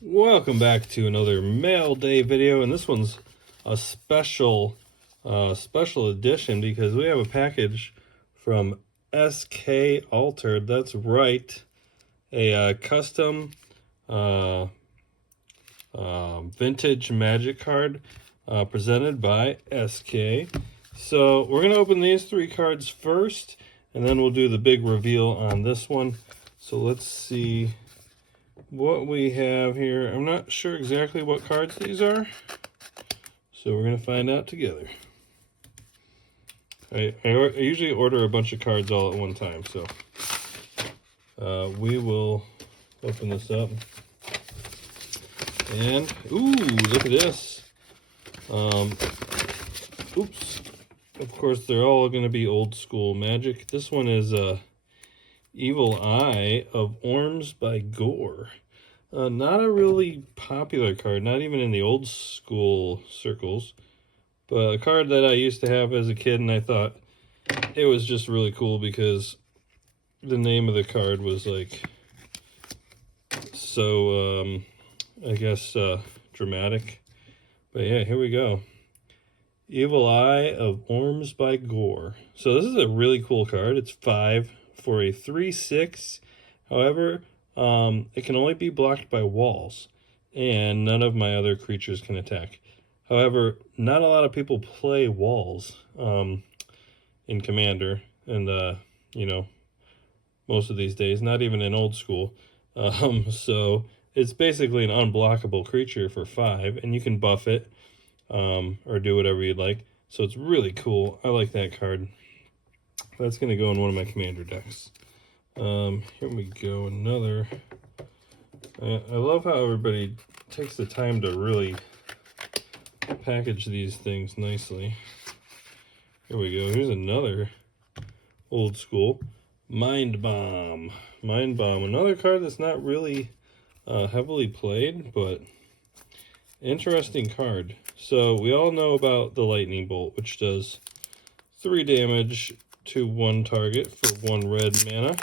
Welcome back to another mail day video, and this one's a special edition because we have a package from SK Altered. That's right, a custom vintage Magic card presented by SK. So we're gonna open these three cards first, and then we'll do the big reveal on this one. So let's see what we have here. I'm not sure exactly what cards these are, so we're gonna find out together. I usually order a bunch of cards all at one time, so we will open this up. And ooh, look at this. Oops. Of course, they're all going to be old school Magic. This one is Evil Eye of Orms by Gore. Not a really popular card, not even in the old school circles, but a card that I used to have as a kid, and I thought it was just really cool because the name of the card was like so, I guess, dramatic. But yeah, here we go. Evil Eye of Orms by Gore. So this is a really cool card. It's 5 for a 3/6. However, it can only be blocked by walls, and none of my other creatures can attack. However, not a lot of people play walls in Commander, and you know, most of these days, not even in old school. So it's basically an unblockable creature for 5, and you can buff it or do whatever you'd like. So it's really cool. I like that card. That's going to go in one of my Commander decks. Here we go, another. I love how everybody takes the time to really package these things nicely. Here we go. Here's another old school Mind Bomb. Mind Bomb, another card that's not really heavily played, but interesting card. So we all know about the Lightning Bolt, which does 3 damage to 1 target for 1 red mana.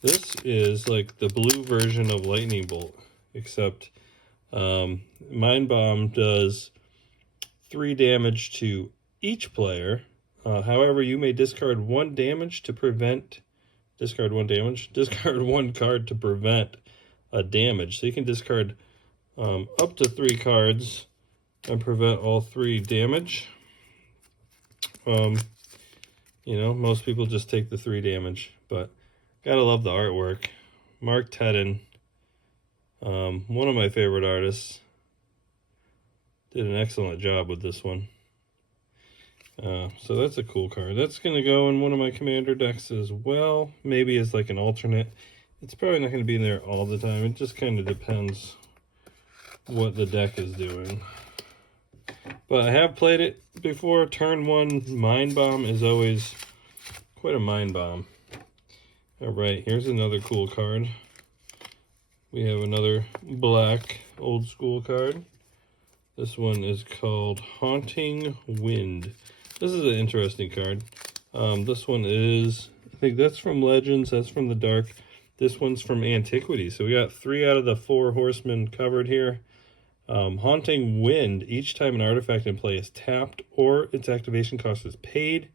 This is like the blue version of Lightning Bolt, except Mind Bomb does 3 damage to each player. However, you may discard 1 damage to prevent, discard 1 card to prevent a damage. So you can discard up to 3 cards and prevent all 3 damage. You know, most people just take the 3 damage, but gotta love the artwork. Mark Tedden, one of my favorite artists, did an excellent job with this one. So that's a cool card. That's going to go in one of my Commander decks as well. Maybe as like an alternate. It's probably not going to be in there all the time. It just kind of depends what the deck is doing. But I have played it before. Turn 1 Mind Bomb is always quite a mind bomb. Alright, here's another cool card. We have another black old school card. This one is called Haunting Wind. This is an interesting card. This one is, I think that's from Legends, that's from the Dark. This one's from Antiquity. So we got 3 out of the 4 horsemen covered here. Haunting Wind, each time an artifact in play is tapped or its activation cost is paid,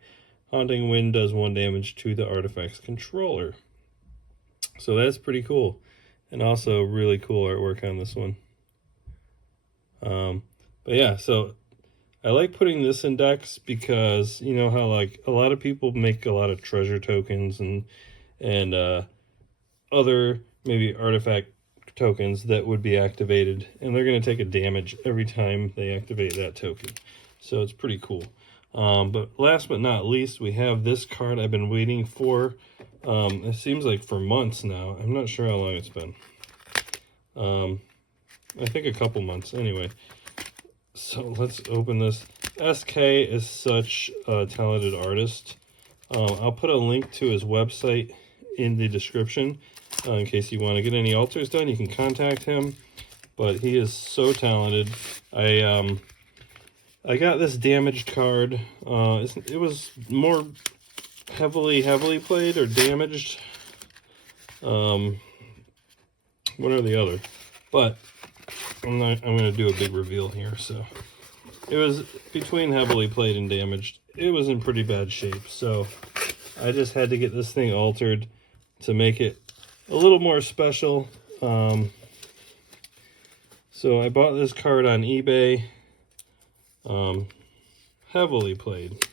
Haunting Wind does 1 damage to the artifact's controller. So that's pretty cool. And also really cool artwork on this one. But yeah, so I like putting this in decks because you know how like a lot of people make a lot of treasure tokens and other maybe artifact tokens that would be activated, and they're going to take a damage every time they activate that token. So it's pretty cool. But last but not least, we have this card I've been waiting for. It seems like for months now. I'm not sure how long it's been. I think a couple months anyway. So let's open this. SK is such a talented artist. I'll put a link to his website in the description in case you want to get any alters done. You can contact him, but he is so talented. I got this damaged card. It was more heavily played or damaged. One or the other. But I'm going to do a big reveal here. So it was between heavily played and damaged. It was in pretty bad shape. So I just had to get this thing altered to make it a little more special. So I bought this card on eBay. Heavily played.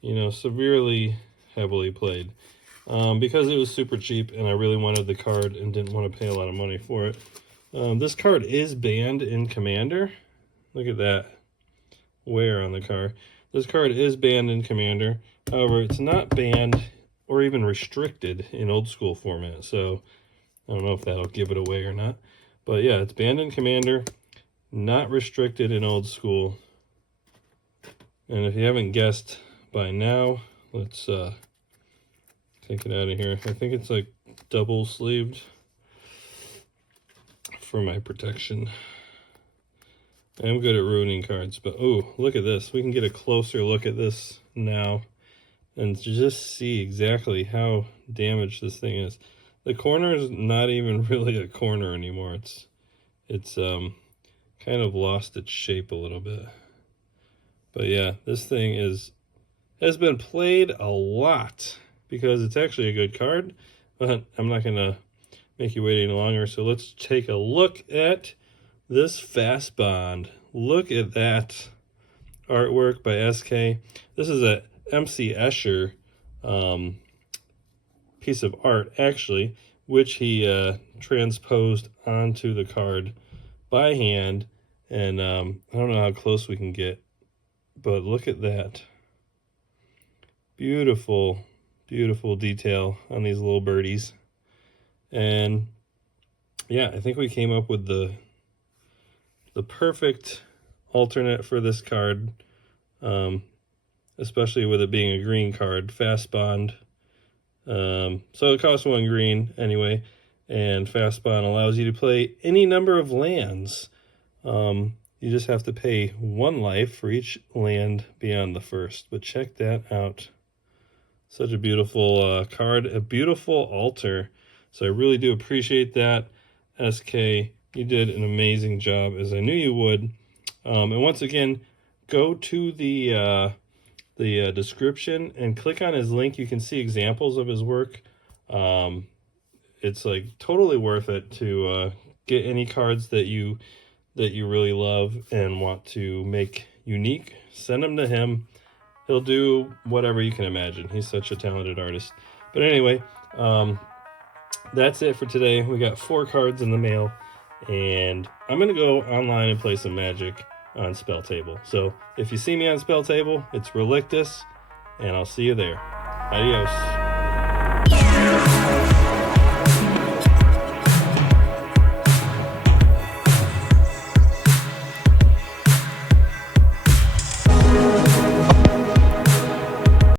You know, severely heavily played. Because it was super cheap and I really wanted the card and didn't want to pay a lot of money for it. This card is banned in Commander. Look at that wear on the card. This card is banned in Commander. However, it's not banned or even restricted in old school format. So I don't know if that'll give it away or not. But yeah, it's banned in Commander, not restricted in old school. And if you haven't guessed by now, let's take it out of here. I think it's like double sleeved for my protection. I'm good at ruining cards, but oh, look at this. We can get a closer look at this now and just see exactly how damaged this thing is. The corner is not even really a corner anymore. It's kind of lost its shape a little bit. But yeah, this thing has been played a lot because it's actually a good card, but I'm not gonna make you wait any longer. So let's take a look at this Fast Bond. Look at that artwork by SK. This is a MC Escher piece of art, actually, which he transposed onto the card by hand. And I don't know how close we can get, but look at that. Beautiful, beautiful detail on these little birdies. And yeah, I think we came up with the perfect alternate for this card, especially with it being a green card, Fast Bond. So it costs 1 green anyway, and Fast Bond allows you to play any number of lands. You just have to pay 1 life for each land beyond the first. But check that out. Such a beautiful card, a beautiful altar. So I really do appreciate that, SK. You did an amazing job, as I knew you would. And once again, go to the description and click on his link. You can see examples of his work. It's like totally worth it to get any cards that you really love and want to make unique. Send them to him. He'll do whatever you can imagine. He's such a talented artist. But anyway, that's it for today. We got 4 cards in the mail, and I'm going to go online and play some Magic on Spell Table. So if you see me on Spell Table, it's Relictus, and I'll see you there. Adios.